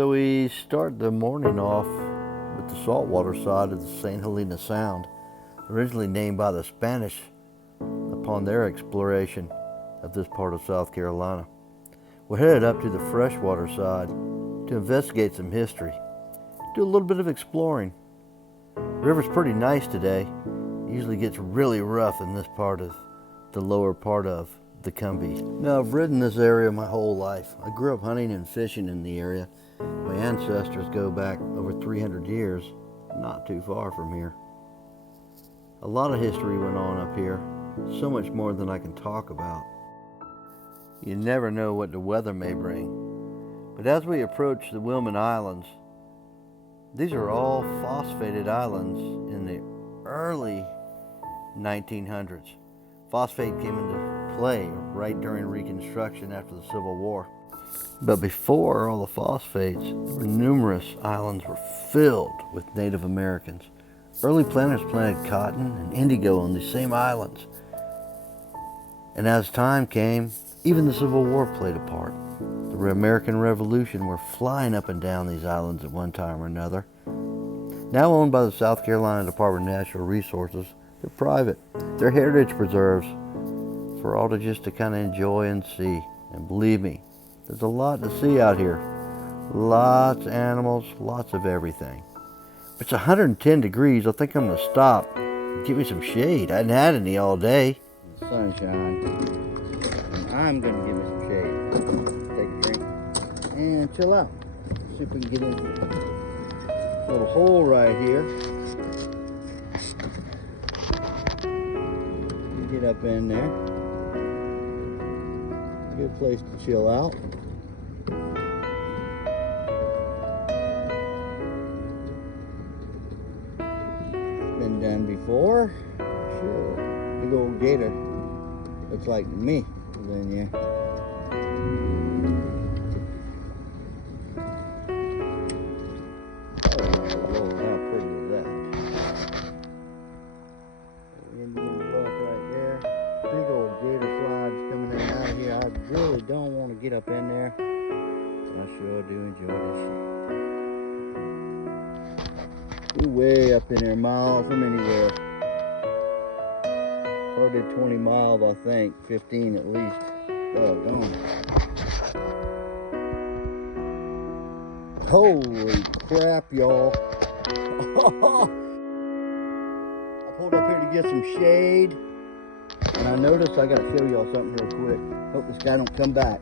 So we start the morning off with the saltwater side of the St. Helena Sound, originally named by the Spanish upon their exploration of this part of South Carolina. We're headed up to the freshwater side to investigate some history, do a little bit of exploring. The river's pretty nice today. It usually gets really rough in this part of the lower part of the Combahee. Now, I've ridden this area my whole life. I grew up hunting and fishing in the area. My ancestors go back over 300 years, not too far from here. A lot of history went on up here, so much more than I can talk about. You never know what the weather may bring. But as we approach the Wilmot Islands, these are all phosphated islands in the early 1900s. Phosphate came into play right during Reconstruction after the Civil War. But before all the phosphates, there were numerous islands were filled with Native Americans. Early planters planted cotton and indigo on these same islands. And as time came, even the Civil War played a part. The American Revolution were flying up and down these islands at one time or another. Now owned by the South Carolina Department of Natural Resources, they're private. They're heritage preserves for all to kind of enjoy and see. And believe me, there's a lot to see out here. Lots of animals, lots of everything. It's 110 degrees. I think I'm going to stop and give me some shade. I hadn't had any all day. Sunshine. And I'm going to give me some shade. Take a drink and chill out. See if we can get in this little hole right here. Get up in there. Good place to chill out. Been done before. Sure. Big old gator. Looks like me. Then yeah. Oh Lord, how pretty is that? Indian bluff right there. Big old gator slides coming in and out of here. I really don't want to get up in there, but I sure do enjoy this shit. We're way up in there, miles from anywhere. Probably did 20 miles, I think, 15 at least. Oh, gone. Holy crap, y'all. I pulled up here to get some shade, and I noticed I gotta show y'all something real quick. Hope this guy don't come back.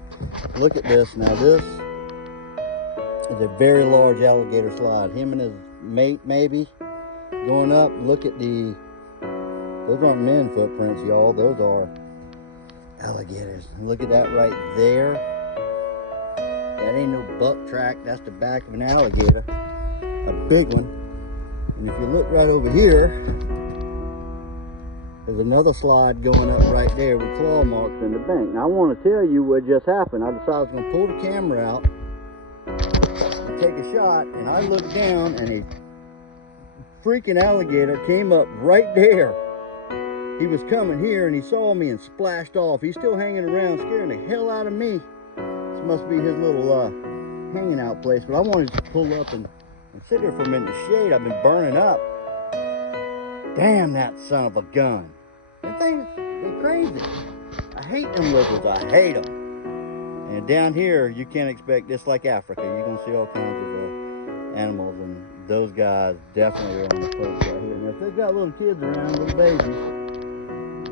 Look at this. Now this is a very large alligator slide. Him and his mate maybe going up. Look at those aren't men footprints, y'all. Those are alligators. Look at that right there. That ain't no buck track. That's the back of an alligator, a big one. And if you look right over here, there's another slide going up right there with claw marks in the bank. Now I want to tell you what just happened. I decided I was going to pull the camera out and take a shot, and I looked down and a freaking alligator came up right there. He was coming here and he saw me and splashed off. He's still hanging around, scaring the hell out of me. This must be his little hanging out place, but I wanted to pull up and sit here for a minute in the shade. I've been burning up. Damn that son of a gun. That thing, they're crazy. I hate them lizards. I hate them. And down here, you can't expect this like Africa. You're going to see all kinds of animals, and those guys definitely are on the coast right here. And if they've got little kids around, little babies,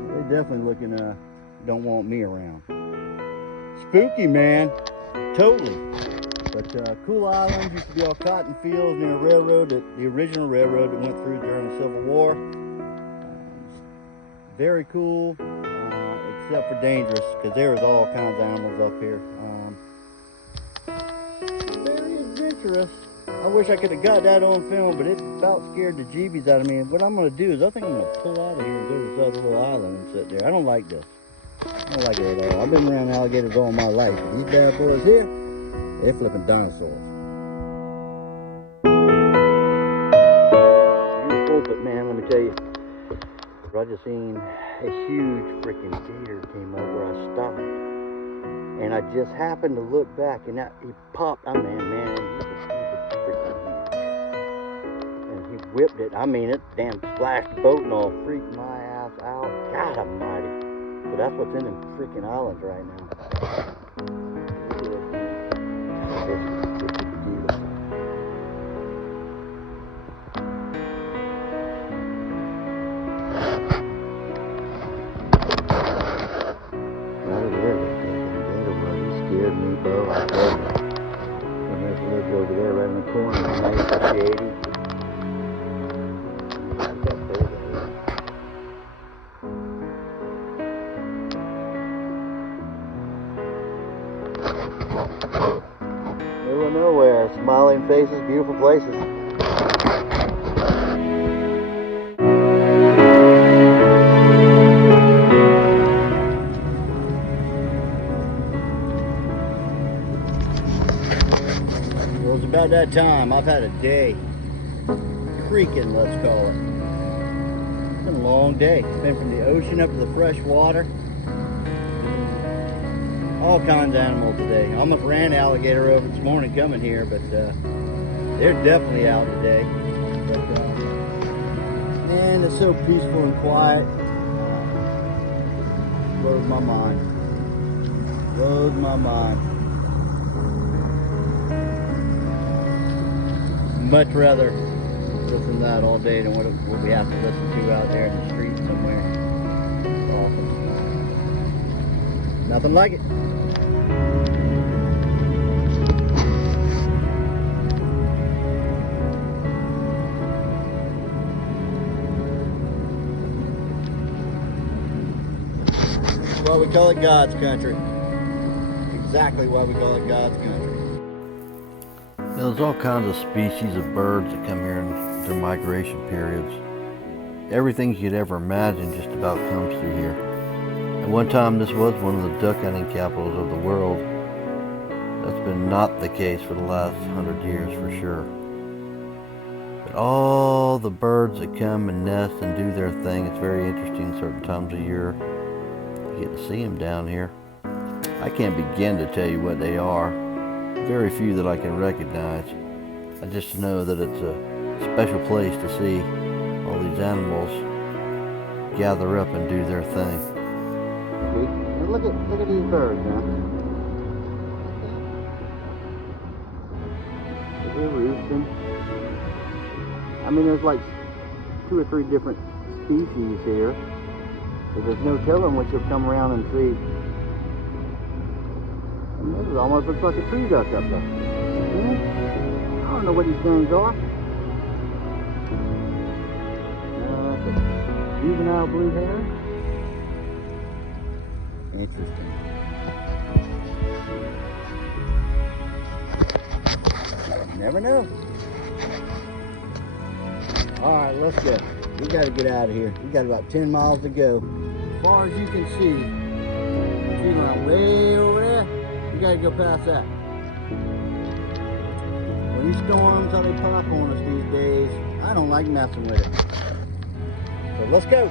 they definitely looking, don't want me around. Spooky, man. Totally. But cool islands used to be all cotton fields near a railroad, the original railroad that went through during the Civil War. Very cool, except for dangerous, because there was all kinds of animals up here. Very adventurous. I wish I could have got that on film, but it about scared the jeebies out of me. And what I'm going to do is I think I'm going to pull out of here and go to this other little island and sit there. I don't like this. I don't like it at all. I've been around alligators all my life. But these bad boys here, they're flipping dinosaurs. Beautiful, but man, let me tell you, I just seen a huge freaking gator came up where I stopped. And I just happened to look back, and that he popped. I mean, man, he was freaking huge. And he whipped it. I mean, it damn splashed the boat and all, freaked my ass out. God almighty. But that's what's in them freaking islands right now. This is beautiful. Right there, that gator bug. He scared me, Bo. I tell you. And there's woods over there, right in the corner. Nice and shady. Middle of nowhere, smiling faces, beautiful places. Well, it's about that time. I've had a day. Creaking, let's call it. It's been a long day. Been from the ocean up to the fresh water. All kinds of animals today. I almost ran alligator over this morning coming here, but they're definitely out today. But man, it's so peaceful and quiet. Blows my mind. Blows my mind. Much rather listen to that all day than what we have to listen to out there in the street somewhere. It's awesome. Nothing like it. That's why we call it God's country. Exactly why we call it God's country. There's all kinds of species of birds that come here in their migration periods. Everything you could ever imagine just about comes through here. At one time, this was one of the duck hunting capitals of the world. That's been not the case for the last 100 years for sure. But all the birds that come and nest and do their thing, it's very interesting certain times of year. You get to see them down here. I can't begin to tell you what they are. Very few that I can recognize. I just know that it's a special place to see all these animals gather up and do their thing. Look at these birds now. They're roosting. I mean, there's like 2 or 3 different species here, but there's no telling which will come around and feed. This almost looks like a tree duck up there. I don't know what these things are. Juvenile blue heron. Interesting. Never know. Alright, let's go. We gotta get out of here. We got about 10 miles to go. As far as you can see, tree line way over there. We gotta go past that. Well, these storms, how they pop on us these days, I don't like messing with it. So let's go.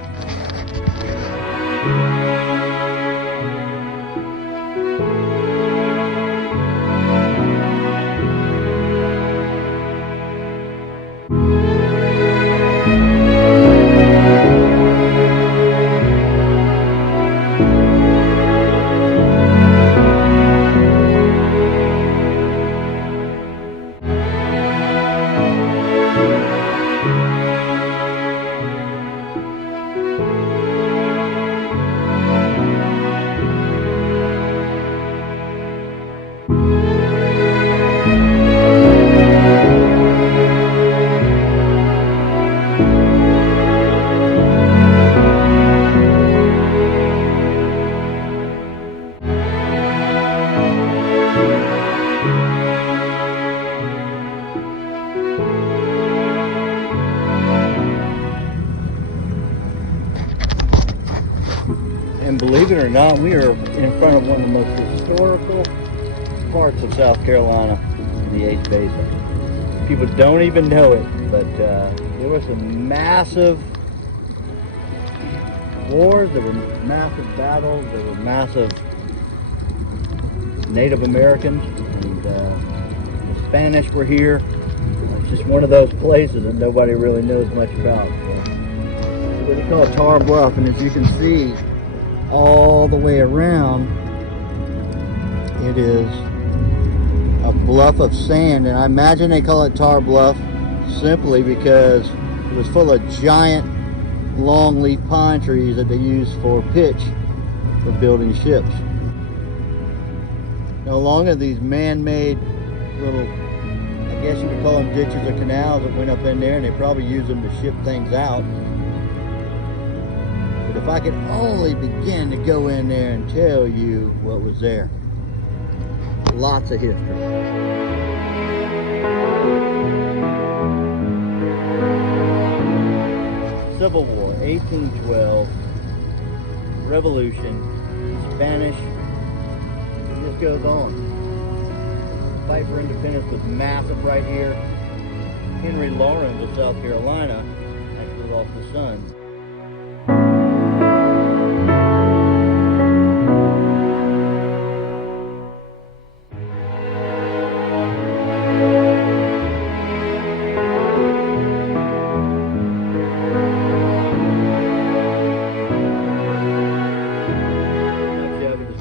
And believe it or not, we are in front of one of the most historical parts of South Carolina in the Eighth Basin. People don't even know it, but there were some massive wars, there were massive battles, there were massive Native Americans and the Spanish were here. It's just one of those places that nobody really knows much about. So what they call Tar Bluff, and as you can see all the way around, it is a bluff of sand, and I imagine they call it Tar Bluff simply because it was full of giant longleaf pine trees that they use for pitch for building ships. Now, along with these man-made little, I guess you could call them ditches or canals that went up in there, and they probably used them to ship things out. But if I could only begin to go in there and tell you what was there. Lots of history. Civil War, 1812, Revolution, Spanish, it just goes on. The fight for independence was massive right here. Henry Lawrence of South Carolina actually lost his son.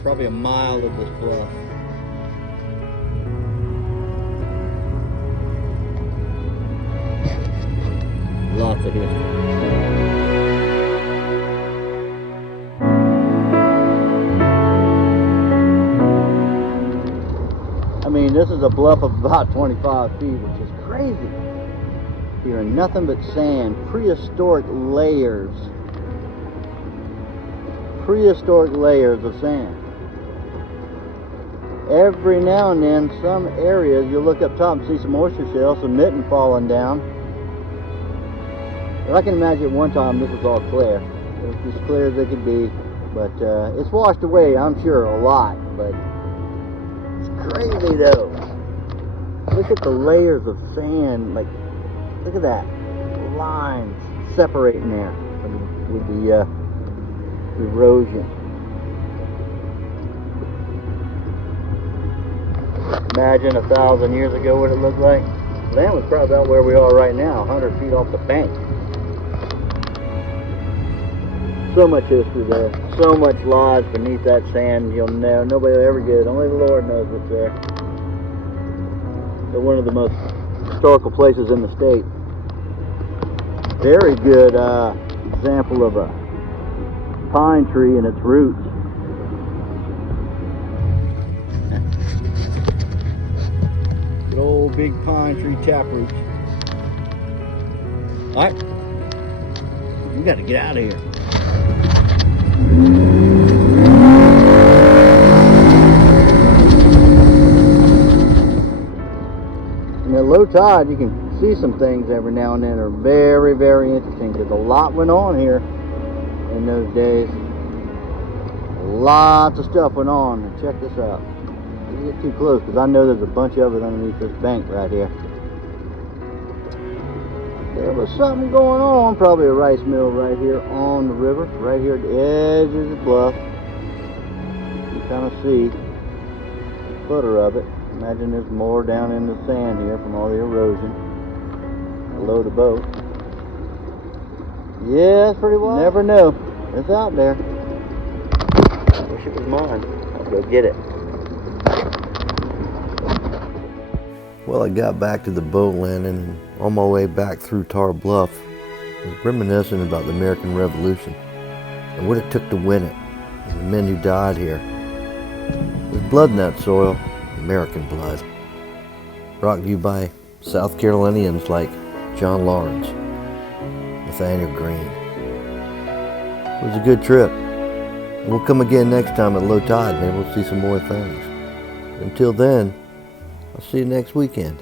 Probably a mile of this bluff. Lots of history. I mean, this is a bluff of about 25 feet, which is crazy. Here are nothing but sand, prehistoric layers of sand. Every now and then, some areas, you'll look up top and see some oyster shells, some mitten falling down. But I can imagine at one time this was all clear. It was as clear as it could be. But it's washed away, I'm sure, a lot. But it's crazy though. Look at the layers of sand. Like, look at that. Lines separating there with the erosion. Imagine 1,000 years ago what it looked like. That was probably about where we are right now, 100 feet off the bank. So much history there. So much lies beneath that sand. You'll know, nobody will ever get it. Only the Lord knows what's there. They're one of the most historical places in the state. Very good example of a pine tree and its roots. Good old big pine tree taproots. Alright, we got to get out of here. And at low tide, you can see some things every now and then that are very, very interesting, because a lot went on here in those days. Lots of stuff went on. And check this out. Don't get too close, because I know there's a bunch of it underneath this bank right here. There was something going on, probably a rice mill right here on the river, right here at the edge of the bluff. You kind of see the footer of it. Imagine there's more down in the sand here from all the erosion below the boat. Yeah, it's pretty wild. Never know. It's out there. I wish it was mine. I'll go get it. Well, I got back to the boat landing, and on my way back through Tar Bluff, I was reminiscing about the American Revolution and what it took to win it, and the men who died here. There's blood in that soil, American blood. Brought to you by South Carolinians like John Lawrence, Nathaniel Green. It was a good trip. We'll come again next time at low tide. Maybe we'll see some more things. Until then, I'll see you next weekend.